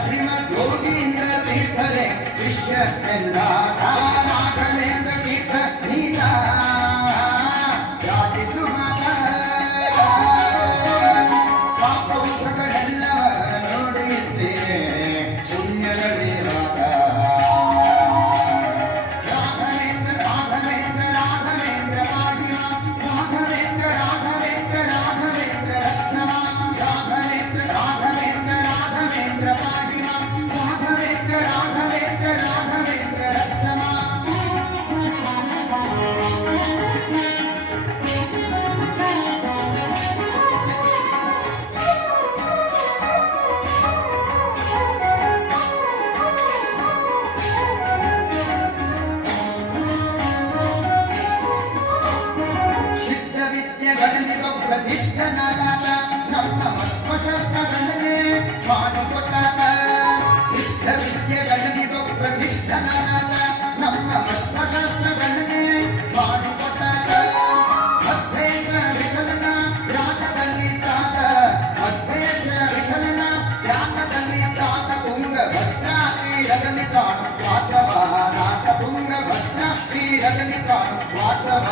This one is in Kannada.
ಶ್ರೀಮದ್ ಯೋಗೀಂದ್ರ ತೀರ್ಥರೇ ಶಿಷ್ಯ ರಾಘವೇಂದ್ರ ತೀರ್ಥ ನೀತ ಜಾತಿ ಸುಮತ ಪಾಪೌಷಗಳೆಲ್ಲವ ನೋಡಿಸಿರೆ ಪುಣ್ಯದಲ್ಲಿ ರಾಘವೇಂದ್ರ ರಾಘವೇಂದ್ರ ರಾಘವೇಂದ್ರ ಪಾಡಿಮ ರಾಘವೇಂದ್ರ ರಾಘವೇಂದ್ರ ರಾಘವೇಂದ್ರ ರಕ್ಷಮ ರಾಘವೇಂದ್ರ ರಾಘವೇಂದ್ರ ರಾಘವೇಂದ್ರ ಪಾಡಿಮ ರಾಘವೇಂದ್ರ ರಾಘವೇಂದ್ರ ರಾಘವೇಂದ್ರ ರಕ್ಷಮ ಸಿದ್ಧ ವಿದ್ಯೆಗಳಿಗೊಬ್ಬ ಸಿದ್ಧನಾದ ನಮ್ಮ ಮತ್ವಶಸ್ತ್ರಗಳನ್ನೇ ಮಾಡಿಕೊಟ್ಟಾಗ ಸಿದ್ಧ ವಿದ್ಯೆಗಳಿಗೊಬ್ಬ ಸಿದ್ಧನಾದ ನಮ್ಮ ಮತ್ವಶಸ್ತ್ರಗಳನ್ನೇ ಮಾಡಿಕೊಟ್ಟಾಗ ಅದ್ವೈತ ವಿಠಲನ ಧ್ಯಾನದಲ್ಲಿ ತಾತ ಅದ್ವೈತ ವಿಠಲನ ಧ್ಯಾನದಲ್ಲಿ ತಾತ ತುಂಗಭದ್ರಾ ತೀರದಲ್ಲಿ ತಾನು ವಾಸವ ನಾಥ ತುಂಗಭದ್ರಾ ತೀರದಲ್ಲಿ ತಾನು ವಾಸವ